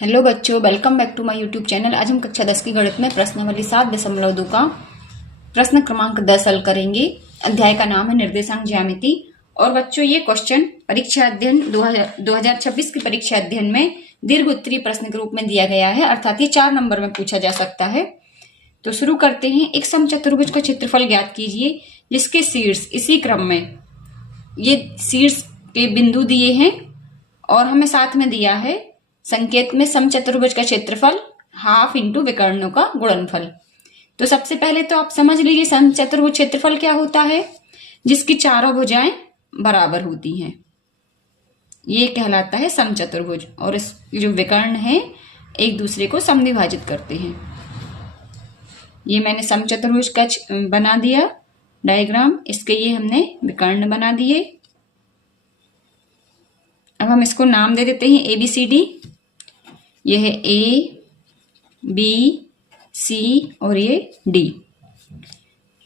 Hello बच्चों, welcome back to my YouTube channel. आज हम कक्षा 10 की गणित में प्रश्नावली 7.2 का प्रश्न क्रमांक 10 हल करेंगे। अध्याय का नाम है निर्देशांक ज्यामिति। और बच्चों, ये क्वेश्चन परीक्षा अध्ययन 2026 की परीक्षा अध्ययन में दीर्घ उत्तरीय प्रश्न के रूप में दिया गया है, अर्थात ये 4 नंबर में पूछा जा सकता है। तो शुरू करते हैं। एक समचतुर्भुज का क्षेत्रफल ज्ञात कीजिए जिसके शीर्ष इसी क्रम में, ये शीर्ष के बिंदु दिए हैं और हमें साथ में दिया है संकेत में समचतुर्भुज का क्षेत्रफल हाफ इंटू विकर्णों का गुणनफल। तो सबसे पहले तो आप समझ लीजिए समचतुर्भुज क्षेत्रफल क्या होता है, जिसकी चारों भुजाएं बराबर होती हैं, ये कहलाता है समचतुर्भुज। और इस जो विकर्ण है एक दूसरे को समद्विभाजित करते हैं। ये मैंने समचतुर्भुज का बना दिया डायग्राम, इसके ये हमने विकर्ण बना दिए। अब हम इसको नाम दे देते हैं ABCD। यह है A, B, C और ये D।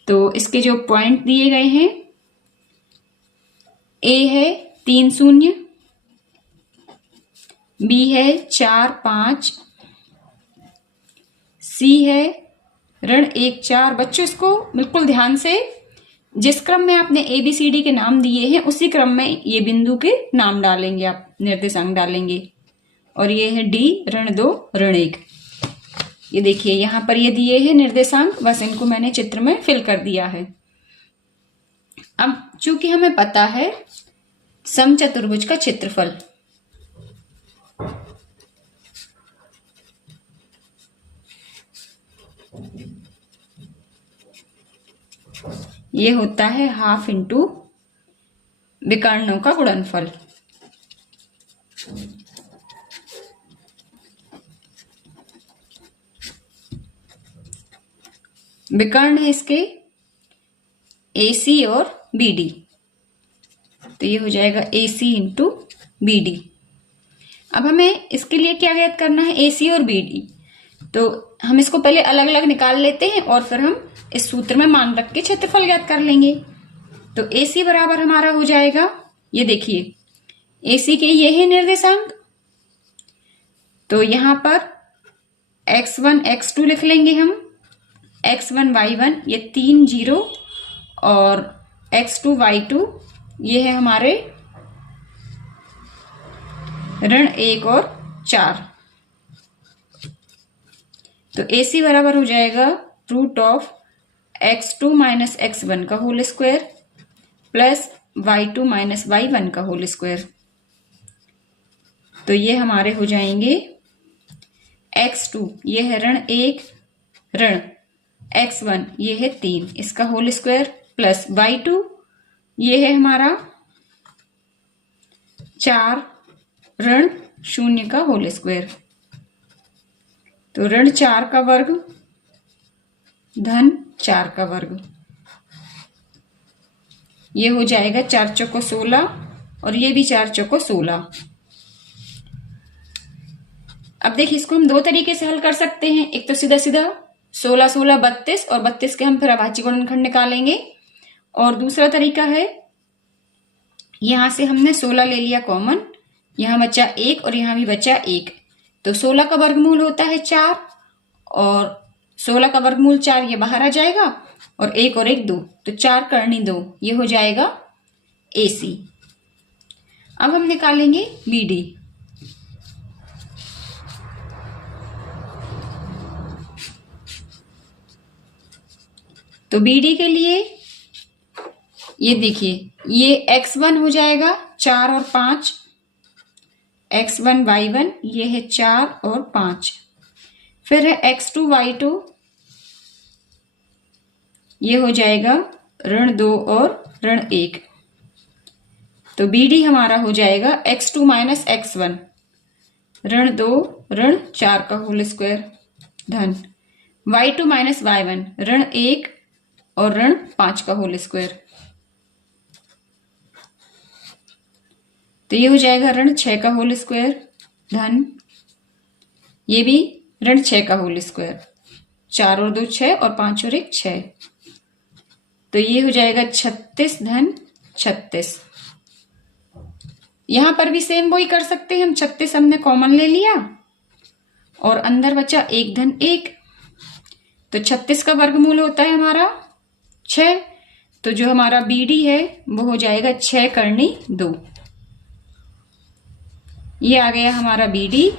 तो इसके जो पॉइंट दिए गए हैं, A है 3 0, B है 4 5, C है -1 4। बच्चों, इसको बिल्कुल ध्यान से, जिस क्रम में आपने ABCD के नाम दिए हैं उसी क्रम में ये बिंदु के नाम डालेंगे, आप निर्देशांक डालेंगे। और ये है D -2 -1। ये देखिए यहां पर ये दिए हैं निर्देशांक, बस इनको मैंने चित्र में फिल कर दिया है। अब चूंकि हमें पता है समचतुर्भुज का क्षेत्रफल, ये होता है हाफ इंटू विकर्णों का गुणनफल। विकर्ण है इसके AC और BD, तो ये हो जाएगा AC इंटू BD। अब हमें इसके लिए क्या ज्ञात करना है, AC और BD। तो हम इसको पहले अलग अलग निकाल लेते हैं और फिर हम इस सूत्र में मान रख के क्षेत्रफल ज्ञात कर लेंगे। तो AC बराबर हमारा हो जाएगा, ये देखिए AC के ये है निर्देशांक, तो यहां पर x1 x2 लिख लेंगे हम, x1 y1 ये 3 0 और x2 y2 ये है हमारे -1 और 4। तो AC बराबर हो जाएगा √x2 - x1 का whole square plus y2 - y1 का होल स्क्वायर। तो ये हमारे हो जाएंगे x2 ये है -1 ऋण x1 ये है 3 इसका होल स्क्वायर प्लस y2 ये है हमारा 4 ऋण 0 का होल स्क्वायर। तो ऋण 4 का वर्ग धन 4 का वर्ग, ये हो जाएगा 4 चौको 16 और ये भी 4 चौको 16। अब देखिए इसको हम दो तरीके से हल कर सकते हैं। एक तो सीधा सीधा 16 16 32 और 32 के हम फिर अभाज्य गुणनखंड निकालेंगे। और दूसरा तरीका है, यहां से हमने 16 ले लिया कॉमन, यहां बचा 1 और यहां भी बचा 1। तो 16 का वर्गमूल होता है 4 और 16 का वर्गमूल 4 ये बाहर आ जाएगा और 1 और 1 2, तो 4 करनी 2, ये हो जाएगा AC। अब हम निकालेंगे BD। तो BD के लिए ये देखिए, ये x1 हो जाएगा 4 और 5, x1 y1 ये है 4 और 5, फिर है x2 y2 ये हो जाएगा -2 और -1। तो BD हमारा हो जाएगा x2 - x1 -2 ऋण 4 का होल स्क्वायर धन y2 - y1 -1 और ऋण 5 का होल स्क्वायर। तो ये हो जाएगा ऋण 6 का होल स्क्वायर धन ये भी ऋण 6 का होल स्क्वायर, 4 और 2 6 और 5 और 1 6। तो ये हो जाएगा 36 धन 36। यहां पर भी सेम वही कर सकते हैं हम, 36 हमने कॉमन ले लिया और अंदर बचा 1 धन 1, तो 36 का वर्गमूल होता है हमारा 6। तो जो हमारा BD है वो हो जाएगा 6 करनी 2। ये आ गया हमारा BD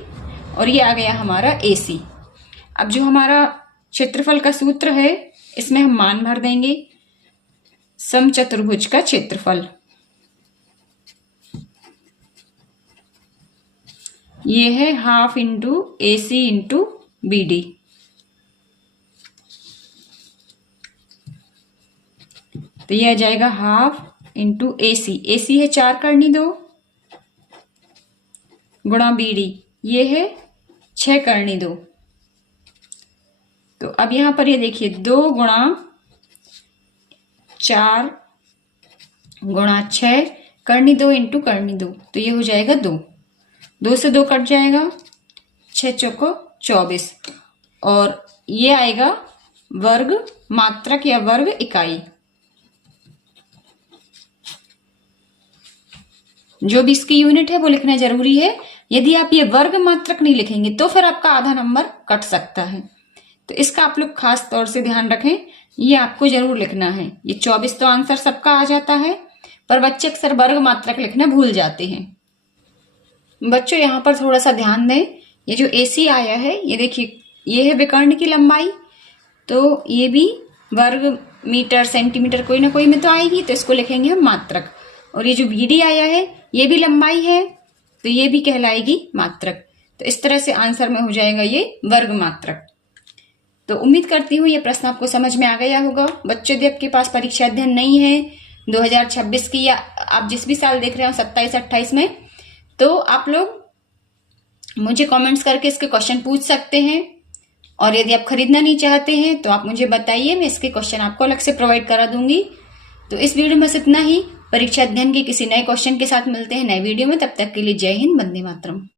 और ये आ गया हमारा AC। अब जो हमारा क्षेत्रफल का सूत्र है इसमें हम मान भर देंगे। समचतुर्भुज का क्षेत्रफल ये है 1/2 इंटू AC इंटू BD। तो ये आ जाएगा 1/2 इंटू AC। AC है 4 करनी 2 गुणा BD ये है 6 करनी 2। तो अब यहां पर ये देखिए 2 गुणा 4 गुणा 6 करनी 2 इंटू करनी 2, तो ये हो जाएगा 2। 2 से 2 कट जाएगा, 6 चौको 24 और ये आएगा वर्ग मात्रक या वर्ग इकाई। जो भी इसकी यूनिट है वो लिखना जरूरी है। यदि आप ये वर्ग मात्रक नहीं लिखेंगे तो फिर आपका आधा नंबर कट सकता है। तो इसका आप लोग खास तौर से ध्यान रखें, ये आपको जरूर लिखना है। ये 24 तो आंसर सबका आ जाता है, पर बच्चे अक्सर वर्ग मात्रक लिखना भूल जाते हैं। बच्चों यहाँ पर थोड़ा सा ध्यान दें, ये जो AC आया है ये देखिए ये है विकर्ण की लंबाई, तो ये भी वर्ग मीटर सेंटीमीटर कोई ना कोई में तो आएगी, तो इसको लिखेंगे हम मात्रक। और ये जो BD आया है ये भी लंबाई है, तो ये भी कहलाएगी मात्रक। तो इस तरह से आंसर में हो जाएगा ये वर्ग मात्रक। तो उम्मीद करती हूँ ये प्रश्न आपको समझ में आ गया होगा। बच्चों यदि आपके पास परीक्षा अध्ययन नहीं है 2026 की, या आप जिस भी साल देख रहे हो 27-28 में, तो आप लोग मुझे कमेंट्स करके इसके क्वेश्चन पूछ सकते हैं। और यदि आप खरीदना नहीं चाहते हैं तो आप मुझे बताइए, मैं इसके क्वेश्चन आपको अलग से प्रोवाइड करा दूंगी। तो इस वीडियो में बस इतना ही। परीक्षा अध्ययन के किसी नए क्वेश्चन के साथ मिलते हैं नए वीडियो में। तब तक के लिए जय हिंद, वंदे मातरम।